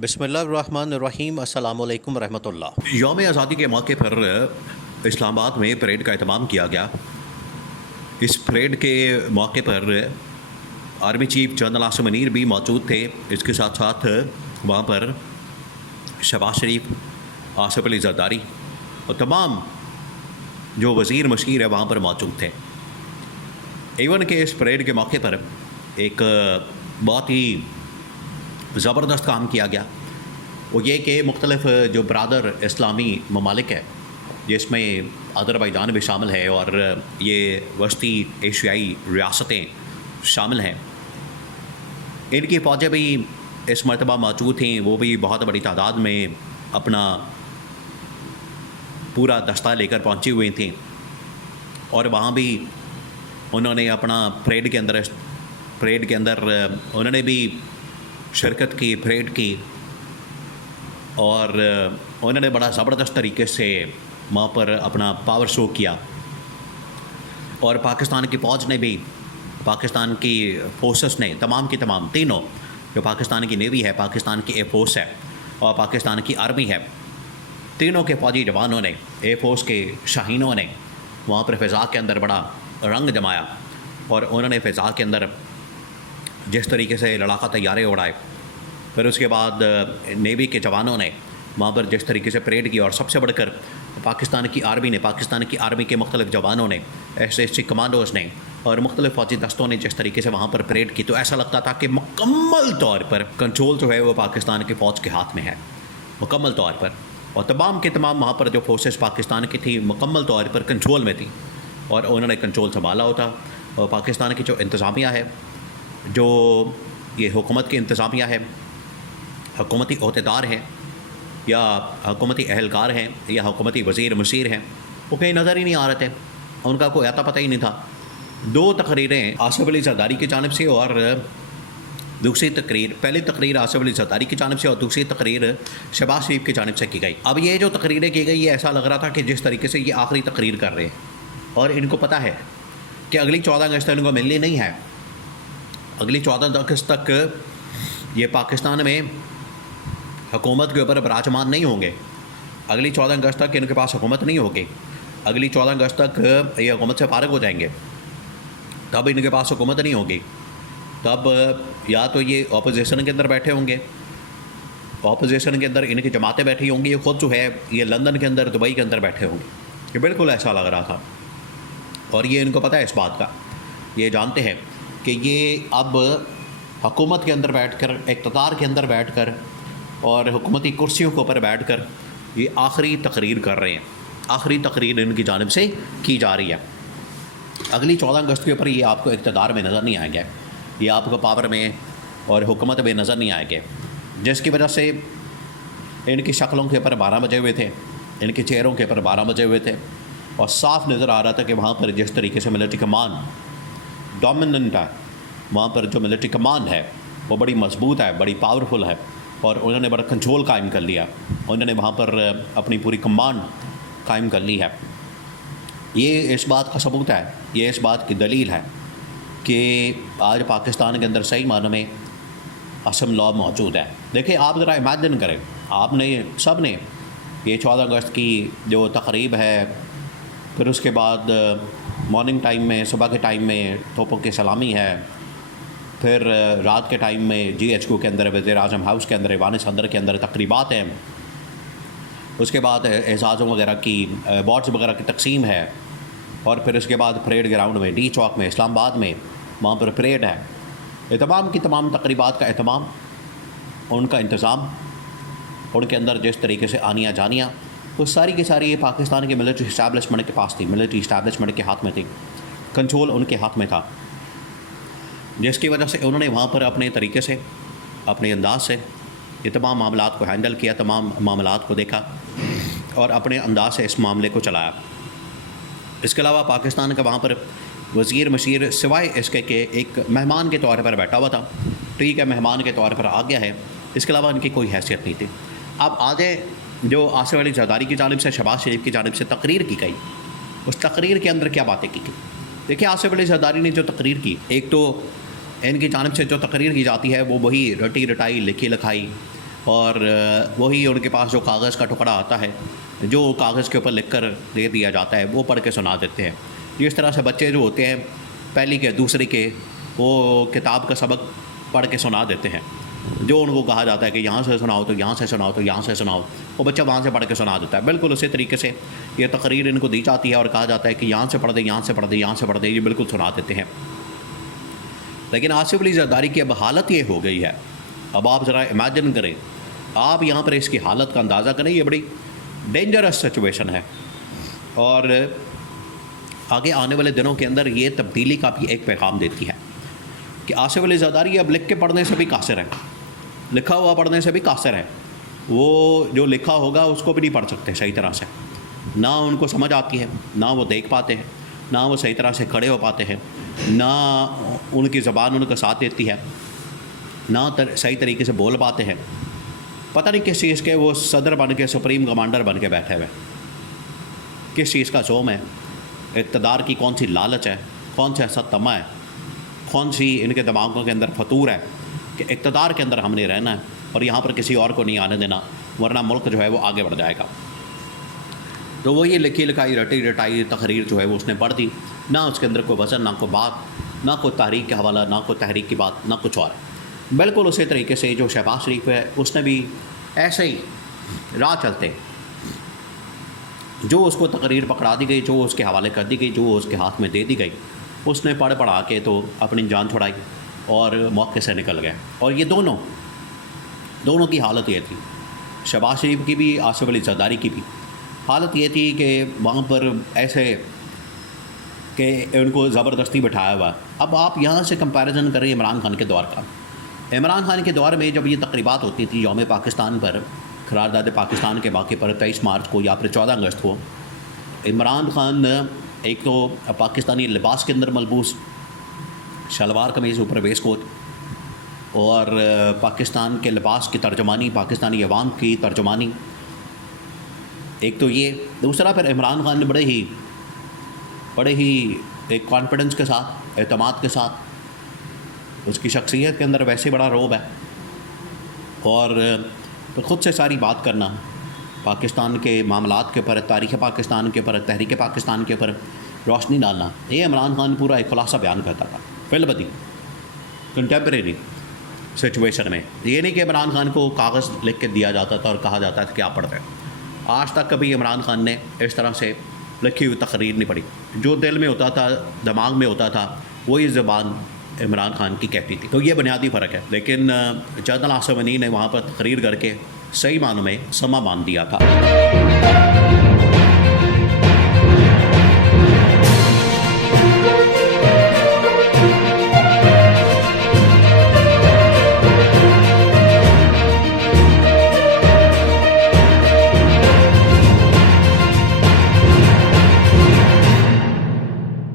बिस्मिल्लाहिर्रहमानिर्रहीम अस्सलामु अलैकुम रहमतुल्लाह। यौम आज़ादी के मौके पर इस्लामाबाद में परेड का एहतमाम किया गया। इस परेड के मौके पर army chief general Asim Munir भी मौजूद थे। इसके साथ साथ वहाँ पर शहबाज शरीफ, आसिफ अली जरदारी और तमाम जो वज़ीर मशीर है वहाँ पर मौजूद थे। इवन के इस परेड के मौके पर एक बहुत ही ज़बरदस्त काम किया गया, वो ये कि मुख्तलिफ़ जो बरादर इस्लामी ममालिक है जिसमें अज़रबैजान भी शामिल है और ये वस्ती एशियाई रियासतें शामिल हैं, इनकी फ़ौजें भी इस मरतबा मौजूद थीं। वो भी बहुत बड़ी तादाद में अपना पूरा दस्ता लेकर पहुंची हुई थीं और वहाँ भी उन्होंने अपना परेड के अंदर उन्होंने भी शिरकत की, परेड की और उन्होंने बड़ा ज़बरदस्त तरीके से वहाँ पर अपना पावर शो किया। और पाकिस्तान की फ़ौज ने भी, पाकिस्तान की फोर्सेस ने तमाम की तमाम तीनों, जो पाकिस्तान की नेवी है, पाकिस्तान की एयर फोर्स है और पाकिस्तान की आर्मी है, तीनों के फ़ौजी जवानों ने, एयर फोर्स के शाहीनों ने वहाँ पर फ़िज़ा के अंदर बड़ा रंग जमाया और उन्होंने फ़िज़ा के अंदर जिस तरीके से लड़ाका तैयारे उड़ाए, फिर उसके बाद नेवी के जवानों ने वहाँ पर जिस तरीके से परेड की, और सबसे बढ़कर पाकिस्तान की आर्मी के मुख्तलिफ़ जवानों ने, SSC कमांडोज़ ने और मुख्तलिफ़ फ़ौजी दस्तों ने जिस तरीके से वहाँ पर परेड की, तो ऐसा लगता था कि मुकम्मल तौर पर कंट्रोल जो है वो पाकिस्तान की फ़ौज के हाथ में है, मुकम्मल तौर पर। और तमाम के तमाम वहाँ पर जो फोर्सेस पाकिस्तान की थी मुकम्मल तौर पर कंट्रोल में थी और उन्होंने कंट्रोल संभाला होता। और पाकिस्तान की जो इंतज़ामिया है, जो ये हुकूमत की इंतज़ामिया है, हुकूमती अहदेदार हैं या हुकूमती अहलकार हैं या हुकूमती वज़ीर मशीर हैं, वो कहीं नज़र ही नहीं आ रहे थे, उनका कोई आता पता ही नहीं था। दो तकरीरें आसिफ अली जरदारी की जानिब से और दूसरी तकरीर, पहली तकरीर आसिफ अली जरदारी की जानिब से और दूसरी तकरीर शहबाज शरीफ की जानिब से की गई। अब ये जो तकरीरें की गई, ये ऐसा लग रहा था कि जिस तरीके से ये आखिरी तकरीर कर रहे हैं और इनको पता है कि अगली 14 अगस्त तक इनको मिलनी नहीं है। अगली 14 अगस्त तक ये पाकिस्तान में हुकूमत के ऊपर विराजमान नहीं होंगे। अगली 14 अगस्त तक इनके पास हुकूमत नहीं होगी। अगली 14 अगस्त तक ये हुकूमत से फारिग हो जाएंगे, तब इनके पास हुकूमत नहीं होगी। तब या तो ये अपोजिशन के अंदर बैठे होंगे, अपोजिशन के अंदर इनकी जमातें बैठी होंगी, ये खुद जो है ये लंदन के अंदर, दुबई के अंदर बैठे होंगे। ये बिल्कुल ऐसा लग रहा था और ये इनको पता है इस बात का। ये जानते हैं कि ये अब हुकूमत के अंदर बैठकर, इक़्तिदार के अंदर बैठकर और हुकूमती कुर्सियों के ऊपर बैठकर ये आखिरी तकरीर कर रहे हैं। आखिरी तकरीर इनकी जानिब से की जा रही है। अगली 14 अगस्त के ऊपर ये आपको इक़्तिदार में नज़र नहीं आएंगे, ये आपको पावर में और हुकूमत में नज़र नहीं आएंगे, जिसकी वजह से इनकी शक्लों के ऊपर 12 बजे हुए थे, इनके चेहरों के ऊपर 12 बजे हुए थे और साफ नज़र आ रहा था कि वहाँ पर जिस तरीके से मिलिट्री कमांड डोमिनेंट है, वहाँ पर जो मिलिट्री कमांड है वो बड़ी मजबूत है, बड़ी पावरफुल है और उन्होंने बड़ा कंट्रोल कायम कर लिया। उन्होंने वहाँ पर अपनी पूरी कमांड कायम कर ली है। ये इस बात का सबूत है, ये इस बात की दलील है कि आज पाकिस्तान के अंदर सही मानों में असम लॉ मौजूद है। देखिए, आप ज़रा इमेजिन करें, आपने सब ने ये 14 अगस्त की जो तकरीब है, फिर उसके बाद मॉर्निंग टाइम में, सुबह के टाइम में तोपों की सलामी है, फिर रात के टाइम में GHQ के अंदर, वज़ीर-ए-आज़म हाउस के अंदर, ऐवान-ए-सदर के अंदर तकरीबात हैं, उसके बाद एजाज़ों वगैरह की, अवार्ड्स वगैरह की तकसीम है और फिर उसके बाद परेड ग्राउंड में, डी चौक में, इस्लामाबाद में वहाँ पर परेड है। ये तमाम की तमाम तकरीबात का एहतमाम, उनका इंतज़ाम, उनके अंदर जिस तरीके से आनियाँ जानियाँ, वो सारी की सारी ये पाकिस्तान के मिलिट्री इस्टेब्लिशमेंट के पास थी, मिलिट्री इस्टेब्लिशमेंट के हाथ में थी, कंट्रोल उनके हाथ में था, जिसकी वजह से उन्होंने वहाँ पर अपने तरीके से, अपने अंदाज से ये तमाम मामलात को हैंडल किया, तमाम मामलात को देखा और अपने अंदाज से इस मामले को चलाया। इसके अलावा पाकिस्तान का वहाँ पर वज़ीर मशीर सिवाय इसके कि एक मेहमान के तौर पर बैठा हुआ था, ठीक है, मेहमान के तौर पर आ गया है, इसके अलावा इनकी कोई हैसियत नहीं थी। अब आगे जो आसिफ अली जरदारी की जानिब से, शहबाज शरीफ की जानिब से तकरीर की गई, उस तकरीर के अंदर क्या बातें की गई। देखिए, आसिफ अली जरदारी ने जो तकरीर की, एक तो इनकी जानिब से जो तकरीर की जाती है वो वही रटी रटाई लिखी लिखाई और वही उनके पास जो कागज़ का टुकड़ा आता है, जो कागज़ के ऊपर लिख कर दे दिया जाता है, वो पढ़ के सुना देते हैं। इस तरह से बच्चे जो होते हैं पहली के दूसरे के वो किताब का सबक पढ़ के सुना देते हैं। जो उनको कहा जाता है कि यहाँ से सुनाओ तो यहाँ से सुनाओ तो यहाँ से सुनाओ, वो बच्चा वहाँ से पढ़ के सुना देता है। बिल्कुल उसी तरीके से ये तकरीर इनको दी जाती है और कहा जाता है कि यहाँ से पढ़ दे, यहाँ से पढ़ दे, यहाँ से पढ़ दे, ये बिल्कुल सुना देते हैं। लेकिन आसिफ अली ज़रदारी की अब हालत ये हो गई है, अब आप ज़रा इमेजिन करें, आप यहाँ पर इसकी हालत का अंदाज़ा करें, ये बड़ी डेंजरस सिचुएशन है। और आगे आने वाले दिनों के अंदर ये तब्दीली का भी एक पैगाम देती है कि आसिफ अली ज़रदारी अब लिख के पढ़ने से भी कासिर है, लिखा हुआ पढ़ने से भी कासिर है। वो जो लिखा होगा उसको भी नहीं पढ़ सकते सही तरह से, ना उनको समझ आती है, ना वो देख पाते हैं, ना वो सही तरह से खड़े हो पाते हैं, ना उनकी ज़बान उनका साथ देती है, ना सही तरीके से बोल पाते हैं। पता नहीं किस चीज़ के वो सदर बन के, सुप्रीम कमांडर बन के बैठे हुए, किस चीज़ का जोम है, इक़्तिदार की कौन सी लालच है, कौन सा ऐसा तमा है, कौन सी इनके दिमागों के अंदर फतूर है कि इक़्तिदार के अंदर हमने रहना है और यहाँ पर किसी और को नहीं आने देना, वरना मुल्क जो है वो आगे बढ़ जाएगा। तो वो ये लिखी लिखाई रटी रटाई तकरीर जो है वो उसने पढ़ दी, ना उसके अंदर कोई वज़न, ना कोई बात, ना कोई तहरीक का हवाला, ना कोई तहरीक की बात, ना कुछ और। बिल्कुल उसी तरीके से जो शहबाज शरीफ है उसने भी ऐसे ही राह चलते जो उसको तकरीर पकड़ा दी गई, जो उसके हवाले कर दी गई, जो उसके हाथ में दे दी गई, उसने पढ़ पढ़ा के तो अपनी जान छुड़ाई और मौके से निकल गए। और ये दोनों की हालत ये थी, शहबाज शरीफ की भी, आसिफ अली ज़रदारी की भी हालत ये थी कि वहाँ पर ऐसे कि उनको ज़बरदस्ती बिठाया हुआ। अब आप यहाँ से कंपैरिजन करें इमरान खान के दौर का। इमरान खान के दौर में जब ये तकरीबात होती थी यौम पाकिस्तान पर, क़रारदाद पाकिस्तान के मौके पर 23 मार्च को या फिर 14 अगस्त को, इमरान खान एक तो पाकिस्तानी लिबास के अंदर मलबूस शलवार कमीज़ ऊपर वेस्ट कोट और पाकिस्तान के लिबास की तर्जुमानी, पाकिस्तानी अवाम की तर्जुमानी, एक तो ये। दूसरा फिर इमरान खान ने बड़े ही एक कॉन्फिडेंस के साथ, एतमाद के साथ, उसकी शख्सियत के अंदर वैसे बड़ा रोब है और तो ख़ुद से सारी बात करना, पाकिस्तान के मामलात के ऊपर, तारीख़ पाकिस्तान के ऊपर, तहरीक पाकिस्तान के ऊपर रोशनी डालना, ये इमरान खान पूरा एक खुलासा बयान करता था फिलबदी कंटेम्प्रेरी सिचुएशन में। ये नहीं कि इमरान खान को कागज़ लिख के दिया जाता था और कहा जाता था कि आप पढ़ते हैं। आज तक कभी इमरान खान ने इस तरह से लिखी हुई तकरीर नहीं पढ़ी, जो दिल में होता था, दिमाग में होता था, वही ज़बान इमरान खान की कहती थी। तो ये बुनियादी फ़र्क है। लेकिन जनरल आसिफ अली ने वहाँ पर तकरीर करके सही मानों में समा बांध दिया था।